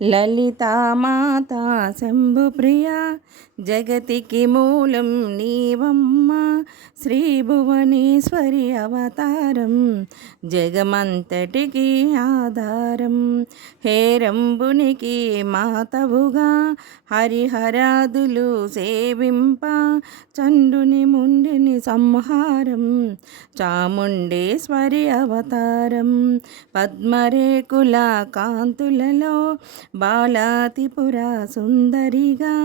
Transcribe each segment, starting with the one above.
లలితామాతా శంభుప్రియా జగతికి మూలం నీవమ్మ శ్రీభువనేశ్వరి అవతారం జగమంతటికి ఆధారం హేరంబునికి మాతవుగా హరిహరాదులు సేవింప చండుని ముండిని సంహారం చాముండేశ్వరి అవతారం పద్మరేకుల కాంతులలో బాలాతిపుర సుందరిగా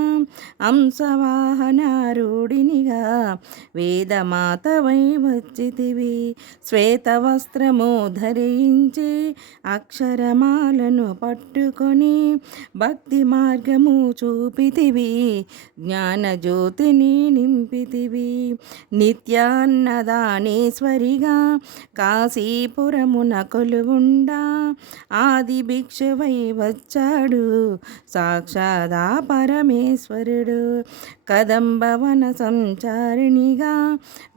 అంశవాహనారూఢినిగా వేదమాతవై వచ్చితివి శ్వేతవస్త్రము ధరించి అక్షరమాలను పట్టుకొని భక్తి మార్గము చూపితివి జ్ఞానజ్యోతిని నింపితివి నిత్యాన్నదానేశ్వరిగా కాశీపురమున కొలువుండా ఆది భిక్షవై వచ్చాడు సాక్షాదా పరమేశ్వరుడు కదంబవన సంచారిణిగా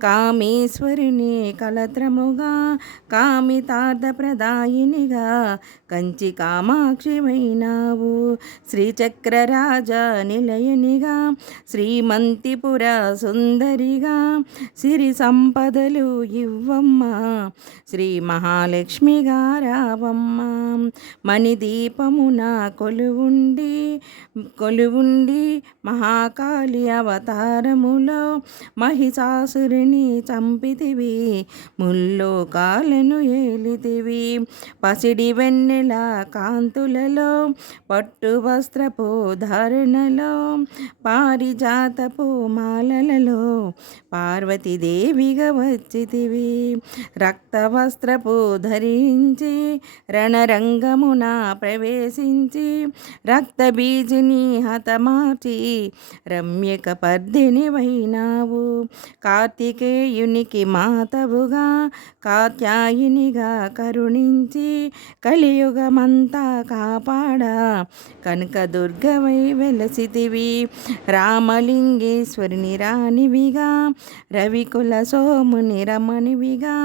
కామేశ్వరుని కలత్రముగా కామితార్థప్రదాయినిగా కంచి కామాక్షివైనావు శ్రీచక్రరాజ నిలయనిగా శ్రీమంతిపుర సుందరిగా సిరి సంపదలు ఇవ్వమ్మ శ్రీ మహాలక్ష్మిగా రావమ్మ మణిదీపమున కొలువుండి మహాకాళి అవతారములో మహిషాసురుని చంపితివి ముల్లోకాలను ఏలితివి పసిడి వెన్నెల కాంతులలో పట్టు వస్త్రపు ధారణలో పారిజాతపు మాలలలో పార్వతీదేవిగా వచ్చితివి రక్త వస్త్రపు ధరించి రణరంగమున ప్రవేశించి రక్తబీజుని హతమార్చి రమ్యక పర్దిని వైనావు కార్తికేయునికి మాతవుగా కాత్యాయినిగా కరుణించి కలియుగమంతా కాపాడా కనకదుర్గవై వెలసితివి రామలింగేశ్వరిని రాణివిగా రవికుల సోముని రమణివిగా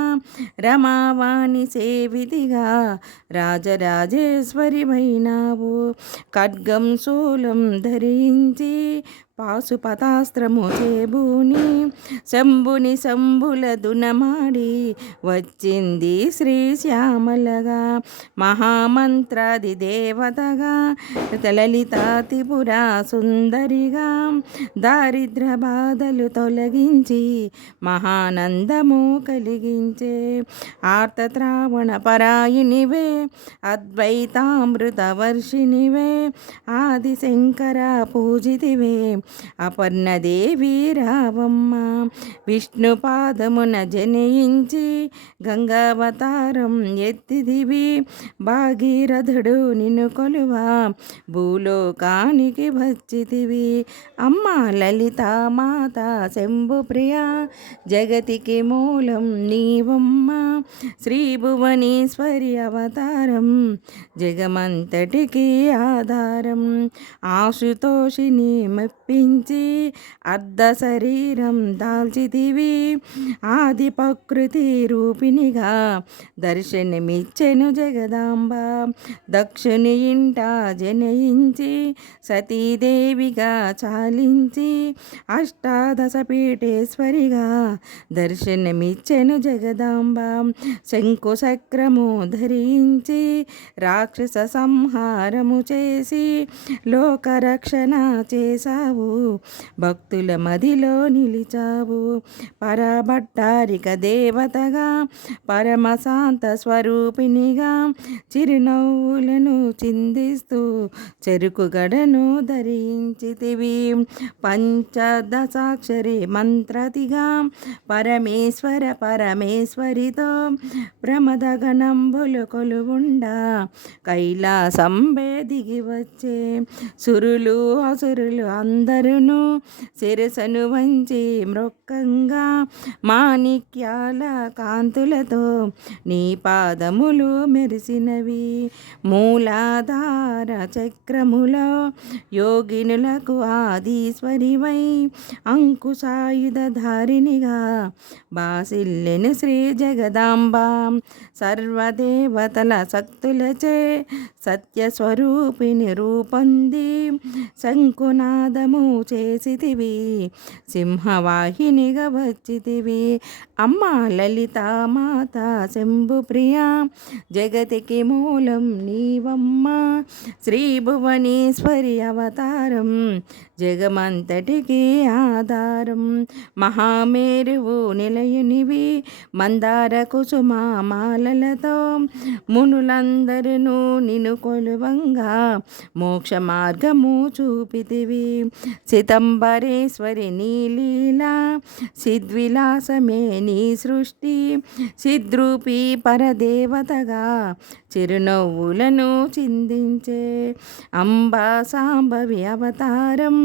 రమావాణి సేవితిగా రాజరాజేశ్వరి వైనావు ఖడ్గం శూలం ధరించి పాశుపతాస్త్రము చేబూని శంభుల దునమాడి వచ్చింది శ్రీశ్యామలగా మహామంత్రాది దేవతగా లలితాతిపుర సుందరిగా దారిద్ర బాధలు తొలగించి మహానందము కలిగించే ఆర్తత్రావణ పరాయినివే అద్వైతామృత వర్షినివే ఆదిశంకర పూజితివే అపర్ణదేవి రావమ్మ విష్ణు పాదమున జనయించి గంగావతారం ఎత్తిదివి భాగీరథుడు నిన్ను కొలువా భూలోకానికి వచ్చితివి అమ్మ లలిత మాత శంభుప్రియ జగతికి మూలం నీవమ్మ శ్రీభువనేశ్వరి అవతారం జగమంతటికి ఆధారం ఆశుతోషిని మెప్పించి అర్ధ శరీరం దాల్చితివి ఆది ప్రకృతి రూపిణిగా దర్శనమిచ్చెను జగదాంబ దక్షుని ఇంట జనయించి సతీదేవిగా చాలించి అష్టాదశ పీఠేశ్వరిగా దర్శనమిచ్చెను జగదాంబ శంకు చక్రము ధరించి రాక్షస సంహారము చేసి లోకరక్షణ చేశావు భక్తుల మదిలో నిలిచావు పరభట్టారిక దేవతగా పరమశాంత స్వరూపిణిగా చిరునవ్వులను చిందిస్తూ చెరుకు గడను ధరించితివి పంచదశాక్షరి మంత్రతిగా పరమేశ్వరితో ప్రమద గణంబులు కొలువుండా కైలాసంబే దిగి వచ్చే సురులు అసురులు అందరును శిరసను వంచి మృక్కంగా మాణిక్యాల కాంతులతో నీ పాదములు మెరిసినవి మూలాధార చక్రములో యోగినులకు ఆదీశ్వరివై అంకుశాయుధధారినిగా బాసిల్లెను శ్రీ జగదాంబ సర్వదేవతల శక్తులచే సత్యస్వరూపిణి రూపొంది శంకునాదము చేసితివి, సింహవాహినిగా వచ్చితివి. అమ్మ లలితామాత శంభుప్రియ, జగతికి మూలం నీవమ్మ, శ్రీభువనేశ్వరి అవతారం, జగమంతటికి ఆధారం. మహామేరువు నిలయునివి, మందార కుసుమ మాలలతో మునులందరూ నిన్ను కొలువంగా మోక్ష మార్గము చూపితివి. సితంబరేశ్వరి నీలీలా, సిద్విలాసమే నీ సృష్టి, సిద్రూపి పరదేవతగా చిరునవ్వులను చిందించే అంబా సాంబవి అవతారం,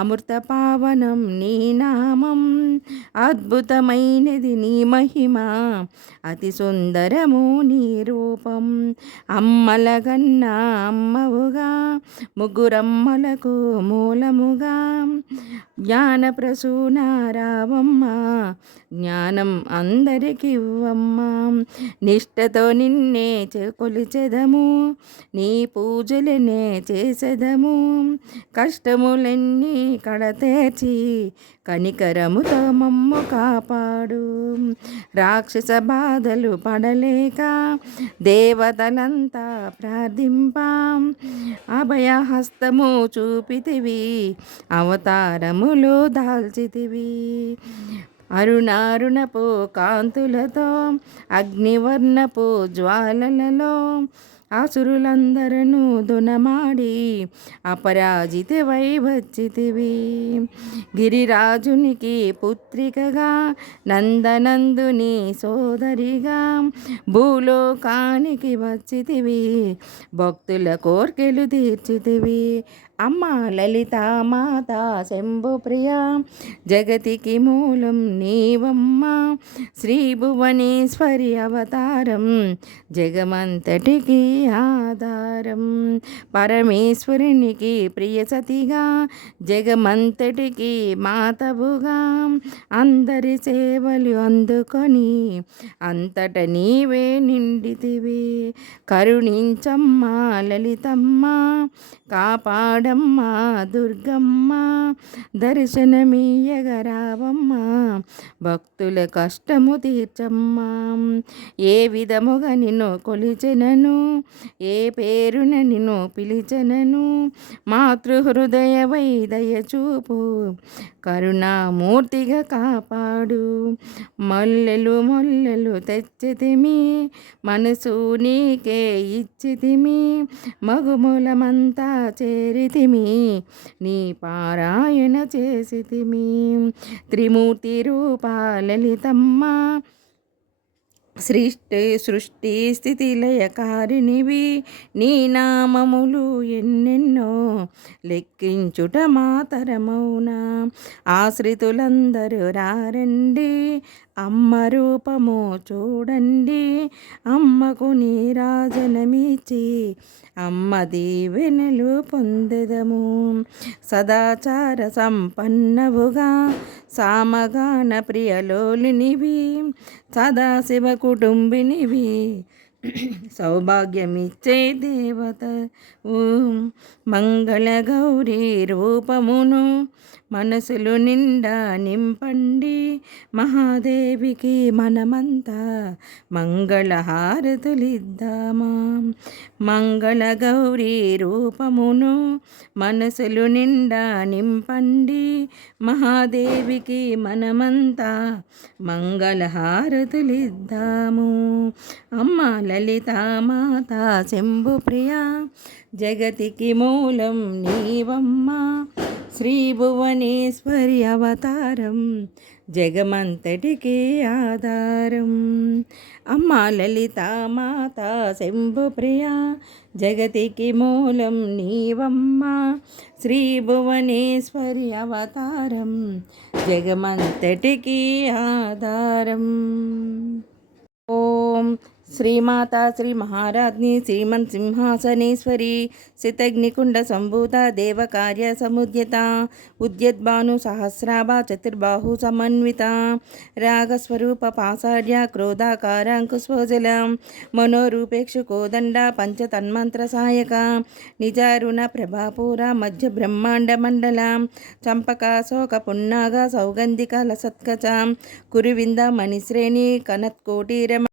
అమృత పావనం నీ నామం, అద్భుతమైనది నీ మహిమ, అతి సుందరము నీ రూపం. అమ్మలగన్న అమ్మవుగా, ముగ్గురమ్మలకు మూలముగా, జ్ఞాన ప్రసూన రావమ్మ, జ్ఞానం అందరికివ్వమ్మా. నిష్టతో నిన్నే కొలిచెదము, నీ పూజలనే చేసెదము, కష్టములన్నీ కడతేర్చి కనికరముతో మమ్ము కాపాడు. రాక్షస బాధలు పడలేక దేవతలంతా ప్రార్థింప అభయహస్తము చూపితివి, అవతారములు దాల్చితివి. అరుణారుణపు కాంతులతో అగ్నివర్ణపు జ్వాలలలో అసురులందరూ దునమాడి అపరాజితవై వచ్చితివి. గిరిరాజునికి పుత్రికగా, నందనందుని సోదరిగా భూలోకానికి వచ్చితివి, భక్తుల కోర్కెలు తీర్చితివి. అమ్మ లలితామాత శంభుప్రియ, జగతికి మూలం నీవమ్మ, శ్రీభువనేశ్వరి అవతారం, జగమంతటికి ఆధారం. పరమేశ్వరునికి ప్రియ సతిగా, జగమంతటికి మాతవుగా, అందరి సేవలు అందుకొని అంతట నీవే నిండితివి. కరుణించమ్మ లలితమ్మ, కాపాడమ్మ దుర్గమ్మ, దర్శనమీయగరావమ్మ, భక్తుల కష్టము తీర్చమ్మా. ఏ విధముగా నిన్ను కొలిచెనను, ఏ పేరున నిన్ను పిలిచెనను, మాతృహృదయవై దయచూపు, కరుణామూర్తిగా కాపాడు. మల్లెలు మొల్లెలు తెచ్చితిమి, మనసు నీకే ఇచ్చితిమి, మగుములమంతా చేరితిమి, నీ పారాయణ చేసితిమి. త్రిమూర్తి రూపా లలితమ్మ, సృష్టి స్థితి లయకారినివి, నీ నామములు ఎన్నెన్నో లెక్కించుట మాతరమౌనా. ఆశ్రితులందరూ రారండి, అమ్మ రూపము చూడండి, అమ్మకు నీరాజనమిచ్చి అమ్మ దీవెనలు పొందెదము. సదాచార సంపన్నవుగా, సామగాన ప్రియలోలినివి, సదాశివ కుటుంబినివి, సౌభాగ్యమిచ్చే దేవత మంగళ గౌరీ రూపమును మనసులు నిండా నింపండి, మహాదేవికి మనమంతా మంగళహారతులిద్దామా. మంగళ గౌరీ రూపమును మనసులు నిండా నింపండి, మహాదేవికి మనమంతా మంగళహారతులిద్దాము. అమ్మ లలితామాత శంభుప్రియ, జగతికి మూలం నీవమ్మ, శ్రీభువనేశ్వరి అవతారం, జగమంతటికి ఆధారం. అమ్మ లలితామాత శంభుప్రియ, జగతికి మూలం నీవమ్మ, శ్రీభువనేశ్వరి అవతారం, జగమంతటికి ఆధారం. ఓం శ్రీమాతా శ్రీ మహారాజ్ని శ్రీమన్ సింహాసనేశ్వరి శతగ్నికుండ సంభూత దేవకార్య సముద్యత ఉద్యద్భాను సహస్రాభ చతుర్బాహు సమన్విత రాగస్వరూప పాసాఢ్య క్రోధాకారాంకుశోజల మనోరూపేక్షు కోదండ పంచతన్మంత్ర సాయక నిజారుణ ప్రభాపూర మధ్య బ్రహ్మాండ మండల చంపక శోక పున్నాగ సౌగంధిక లసత్కచ కురువింద మణిశ్రేణి కనత్కోటి